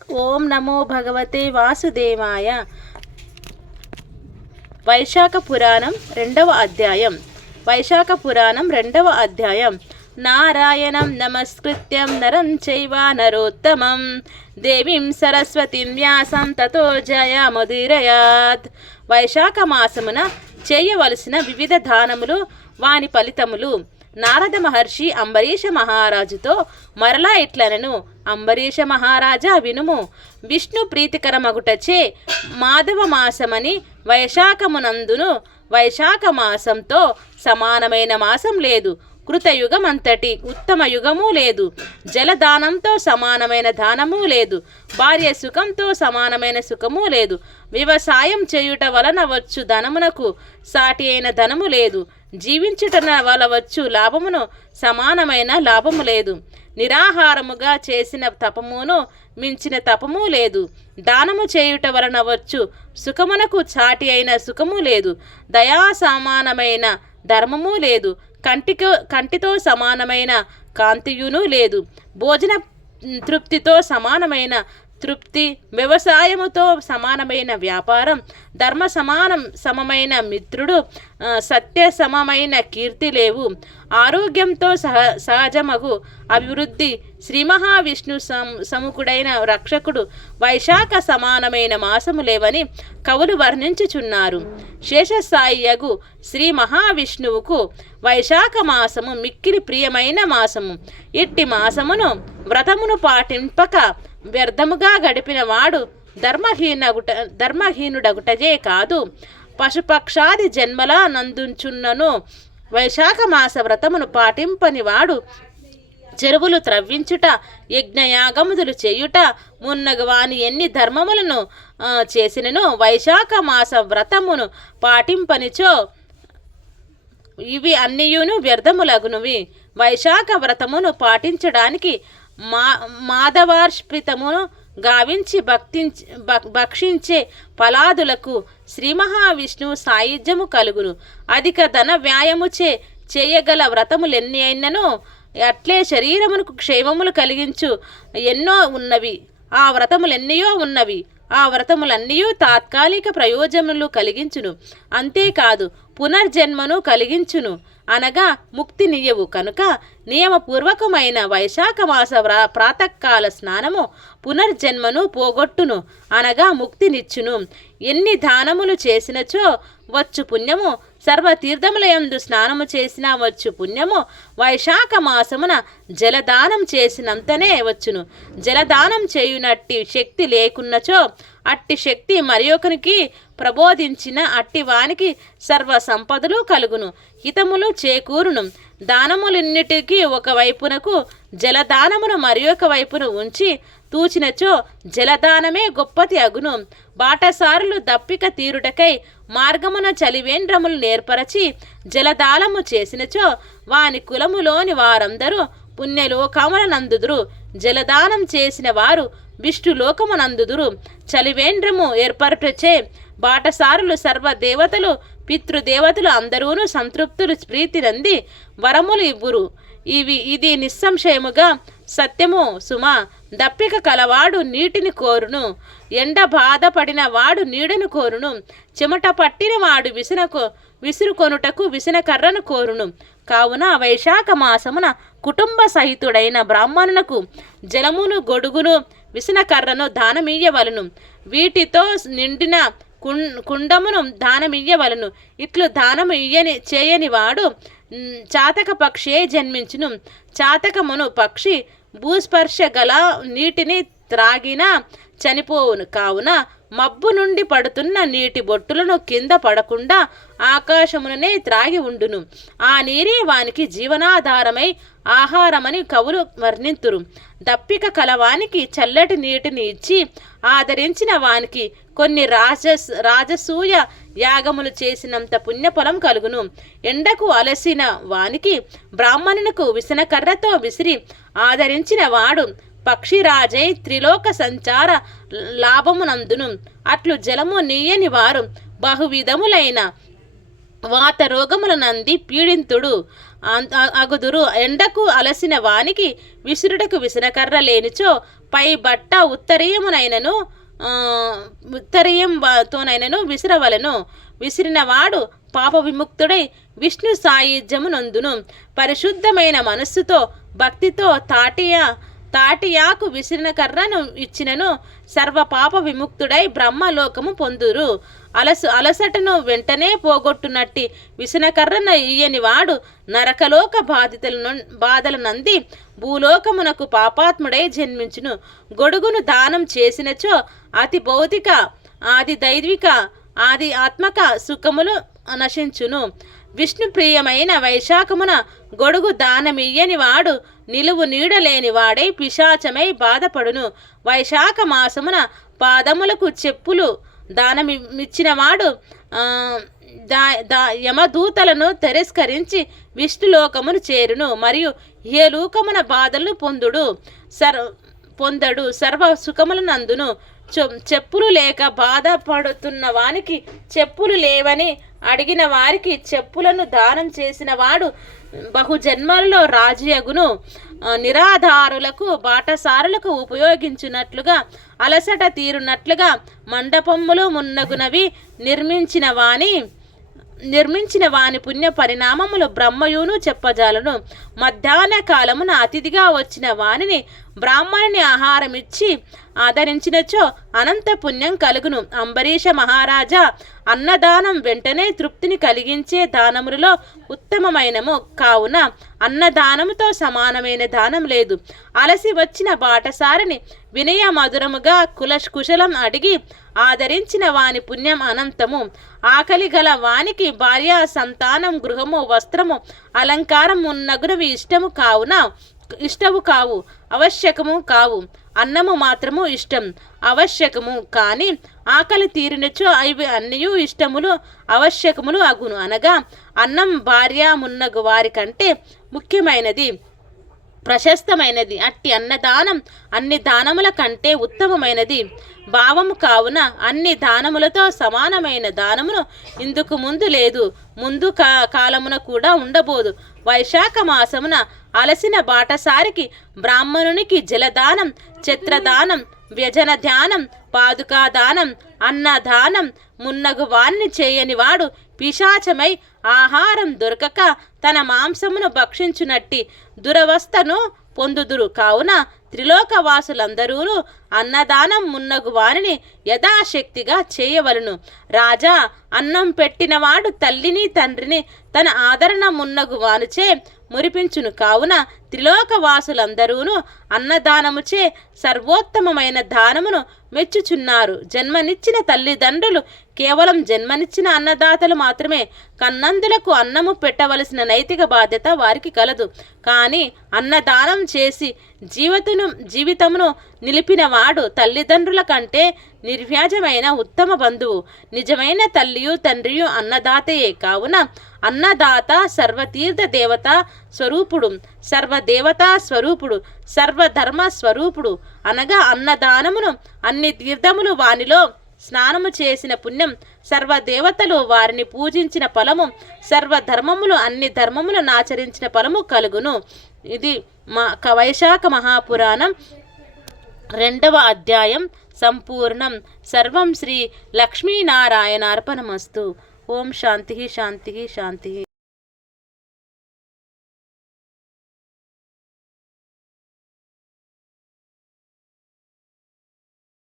ఓం నమో భగవతే వాసుదేవాయ. వైశాఖ పురాణం రెండవ అధ్యాయం. నారాయణం నమస్కృత్యం నరం చైవ నరోత్తమం దేవీం సరస్వతిం వ్యాసం తతో జయముదీరయాత్. వైశాఖ మాసమున చేయవలసిన వివిధ దానములు, వాని ఫలితములు. నారద మహర్షి అంబరీష మహారాజుతో మరలా ఇట్లనెను. అంబరీష మహారాజా వినుము. విష్ణు ప్రీతికరమగుటచే మాధవ మాసమని వైశాఖమునందును వైశాఖ మాసంతో సమానమైన మాసం లేదు. కృతయుగమంతటి ఉత్తమ యుగము లేదు. జలదానంతో సమానమైన దానము లేదు. భార్య సుఖంతో సమానమైన సుఖము లేదు. వ్యవసాయం చేయుట వలన వచ్చు ధనమునకు సాటి అయిన ధనము లేదు. జీవించుట వల్ల వచ్చు లాభమును సమానమైన లాభము లేదు. నిరాహారముగా చేసిన తపమును మించిన తపము లేదు. దానము చేయుట వలన వచ్చు సుఖమునకు చాటి అయిన సుఖము లేదు. దయా సమానమైన ధర్మము లేదు. కంటితో సమానమైన కాంతియును లేదు. భోజన తృప్తితో సమానమైన తృప్తి, వ్యవసాయముతో సమానమైన వ్యాపారం, ధర్మ సమమైన మిత్రుడు, సత్య సమమైన కీర్తి లేవు. ఆరోగ్యంతో సహజమగు అభివృద్ధి, శ్రీ మహావిష్ణు సముఖుడైన రక్షకుడు వైశాఖ సమానమైన మాసము లేవని కవులు వర్ణించుచున్నారు. శేషసాయియగు శ్రీ మహావిష్ణువుకు వైశాఖ మాసము మిక్కిలి ప్రియమైన మాసము. ఇట్టి మాసమును వ్రతమును పాటింపక వ్యర్థముగా గడిపిన వాడు ధర్మహీనుడగుటజే కాదు, పశుపక్షాది జన్మల నందుచున్నను. వైశాఖ మాస వ్రతమును పాటింపని వాడు చెరువులు త్రవ్వించుట, యజ్ఞయాగముదులు చేయుట మున్నగు వాని ఎన్ని ధర్మములను చేసినను వైశాఖ మాస వ్రతమును పాటింపనిచో ఇవి అన్నియును వ్యర్థములగునువి. వైశాఖ వ్రతమును పాటించడానికి మాధవార్పితమును గావించి భక్షించే ఫలాదులకు శ్రీ మహావిష్ణువు సాయుధ్యము కలుగును. అధిక ధన వ్యాయముచే చేయగల వ్రతములెన్ని అయినను అట్లే శరీరమునకు క్షేమములు కలిగించు ఎన్నో ఉన్నవి. ఆ వ్రతములెన్నయో ఉన్నవి. ఆ వ్రతములన్నీ తాత్కాలిక ప్రయోజనములు కలిగించును. అంతేకాదు పునర్జన్మను కలిగించును, అనగా ముక్తినియ్యవు. కనుక నియమపూర్వకమైన వైశాఖ మాస ప్రాతకాల స్నానము పునర్జన్మను పోగొట్టును, అనగా ముక్తినిచ్చును. ఎన్ని దానములు చేసినచో వచ్చు పుణ్యము, సర్వతీర్థములయందు స్నానము చేసినా వచ్చు పుణ్యము వైశాఖ మాసమున జలదానం చేసినంతనే వచ్చును. జలదానం చేయునట్టి శక్తి లేకున్నచో అట్టి శక్తి మరియొకరికి ప్రబోధించిన అట్టి వానికి సర్వ సంపదలు కలుగును, హితములు చేకూరును. దానములన్నిటికీ ఒక వైపునకు జలదానమును మరియొక వైపును ఉంచి తూచినచో జలదానమే గొప్పది అగును. బాటసారులు దప్పిక తీరుటకై మార్గమున చలివేంద్రములు నేర్పరచి జలదానము చేసినచో వాని కులములోని వారందరూ పుణ్యలోకమునందుదురు. జలదానం చేసిన వారు విష్ణులోకమునందుదురు. చలివేంద్రము ఏర్పరచే బాటసారులు సర్వదేవతలు పితృదేవతలు అందరూను సంతృప్తులు ప్రీతి నంది వరములు ఇవ్వురు. ఇది నిస్సంశయముగా సత్యము సుమా. దప్పిక కలవాడు నీటిని కోరును, ఎండ బాధపడిన వాడు నీడను కోరును, చెమట పట్టిన వాడు విసురుకొనుటకు విసనకర్రను కోరును. కావున వైశాఖ మాసమున కుటుంబ సహితుడైన బ్రాహ్మణునకు జలమును, గొడుగును, విసనకర్రను దానమియ్యవలను. వీటితో నిండిన కుండమును దానమియ్యవలను. ఇట్లు దానము చేయని వాడు చాతక పక్షియే జన్మించును. చాతకమును పక్షి భూస్పర్శ గల నీటిని త్రాగినా చనిపోవును. కావున మబ్బు నుండి పడుతున్న నీటి బొట్టులను కింద పడకుండా ఆకాశముననే త్రాగి ఉండును. ఆ నీరే వానికి జీవనాధారమై ఆహారమని కవులు వర్ణింతురు. దప్పిక కలవానికి చల్లటి నీటిని ఇచ్చి ఆదరించిన వానికి కొన్ని రాజసూయ యాగములు చేసినంత పుణ్యఫలం కలుగును. ఎండకు అలసిన వానికి బ్రాహ్మణునకు విసనకర్రతో విసిరి ఆదరించిన వాడు పక్షిరాజై త్రిలోక సంచార లాభమునందును. అట్లు జలము నీయని వారు బహువిధములైన వాత రోగముల నంది పీడింతుడు అగుదురు. ఎండకు అలసిన వానికి విసురుటకు విసనకర్ర లేనిచో పై బట్ట ఉత్తరీయంతోనైనను విసిరవలను. విసిరినవాడు పాప విముక్తుడై విష్ణు సాయుధ్యము నందును. పరిశుద్ధమైన మనస్సుతో భక్తితో తాటియాకు విసిరిన కర్రను ఇచ్చినను సర్వ పాప విముక్తుడై బ్రహ్మలోకము పొందురు. అలసటను వెంటనే పోగొట్టునట్టి విసనకర్రను ఇయ్యని వాడు నరకలోక బాధల నంది భూలోకమునకు పాపాత్ముడై జన్మించును. గొడుగును దానం చేసినచో అతి భౌతిక ఆది దైవిక ఆది ఆత్మక సుఖములు నశించును. విష్ణుప్రియమైన వైశాఖమున గొడుగు దానమియ్యని వాడు నిలువు నీడలేని వాడై పిశాచమై బాధపడును. వైశాఖ మాసమున పాదములకు చెప్పులు దానమిచ్చినవాడు యమదూతలను తిరస్కరించి విష్ణులోకమును చేరును. మరియు ఏలోకమున బాధలను పొందడు సర్వ సుఖములనందును. చెప్పులు లేక బాధపడుతున్న వానికి చెప్పులు లేవని అడిగిన వారికి చెప్పులను దానం చేసిన వాడు బహుజన్మలలో రాజయగును. నిరాధారులకు బాటసారులకు ఉపయోగించినట్లుగా అలసట తీరునట్లుగా మండపములు మున్నగునవి నిర్మించిన వాని పుణ్య పరిణామములు బ్రహ్మయును చెప్పజాలను. మధ్యాహ్న కాలమున అతిథిగా వచ్చిన వానిని బ్రాహ్మణుని ఆహారమిచ్చి ఆదరించినచో అనంత పుణ్యం కలుగును. అంబరీష మహారాజా అన్నదానం వెంటనే తృప్తిని కలిగించే దానములలో ఉత్తమమైనము కావున అన్నదానముతో సమానమైన దానం లేదు. అలసి వచ్చిన బాటసారిని వినయ మధురముగా కుశలం అడిగి ఆదరించిన వాని పుణ్యం అనంతము. ఆకలి గల వానికి భార్య సంతానం గృహము వస్త్రము అలంకారం ఉన్నగునవి ఇష్టము కావు అవశ్యకము కావు. అన్నము మాత్రము ఇష్టం అవశ్యకము కాని ఆకలి తీరినచో అవి అన్నయూ ఇష్టములు అవశ్యకములు అగును. అనగా అన్నం భార్య మున్నగు వారి కంటే ముఖ్యమైనది ప్రశస్తమైనది. అట్టి అన్నదానం అన్ని దానముల కంటే ఉత్తమమైనది భావము కావున అన్ని దానములతో సమానమైన దానమును ఇందుకు ముందు లేదు, ముందు కాలమున కూడా ఉండబోదు. వైశాఖ మాసమున అలసిన బాటసారికి బ్రాహ్మణునికి జలదానం, ఛత్రదానం, వ్యజన ధ్యానం, పాదుకాదానం, అన్నదానం మున్నగు వాణ్ణి చేయని వాడు పిశాచమై ఆహారం దొరకక తన మాంసమును భక్షించునట్టి దురవస్థను పొందుదురు. కావున త్రిలోకవాసులందరూ అన్నదానం మున్నగు వారిని యథాశక్తిగా చేయవలను. రాజా అన్నం పెట్టినవాడు తల్లిని తండ్రిని తన ఆదరణ మున్నగు వానుచే మురిపించును. కావున త్రిలోకవాసులందరూ అన్నదానముచే సర్వోత్తమమైన దానమును మెచ్చుచున్నారు. జన్మనిచ్చిన తల్లిదండ్రులు కేవలం జన్మనిచ్చిన అన్నదాతలు మాత్రమే. కన్నందులకు అన్నము పెట్టవలసిన నైతిక బాధ్యత వారికి కలదు. కానీ అన్నదానం చేసి జీవితమును నిలిపినవాడు తల్లిదండ్రుల కంటే నిర్వ్యాజమైన ఉత్తమ బంధువు. నిజమైన తల్లియు తండ్రియు అన్నదాతయే. కావున అన్నదాత సర్వతీర్థ దేవతా స్వరూపుడు, సర్వదేవతా స్వరూపుడు, సర్వధర్మ స్వరూపుడు. అనగా అన్నదానమును అన్ని తీర్థములు వానిలో స్నానము చేసిన పుణ్యం, సర్వదేవతలు వారిని పూజించిన ఫలము, సర్వధర్మములు అన్ని ధర్మములను ఆచరించిన ఫలము కలుగును. ఇది వైశాఖ మహాపురాణం 2వ అధ్యాయం సంపూర్ణం. సర్వం శ్రీ లక్ష్మీనారాయణార్పణమస్తు. ఓం శాంతి శాంతి శాంతి.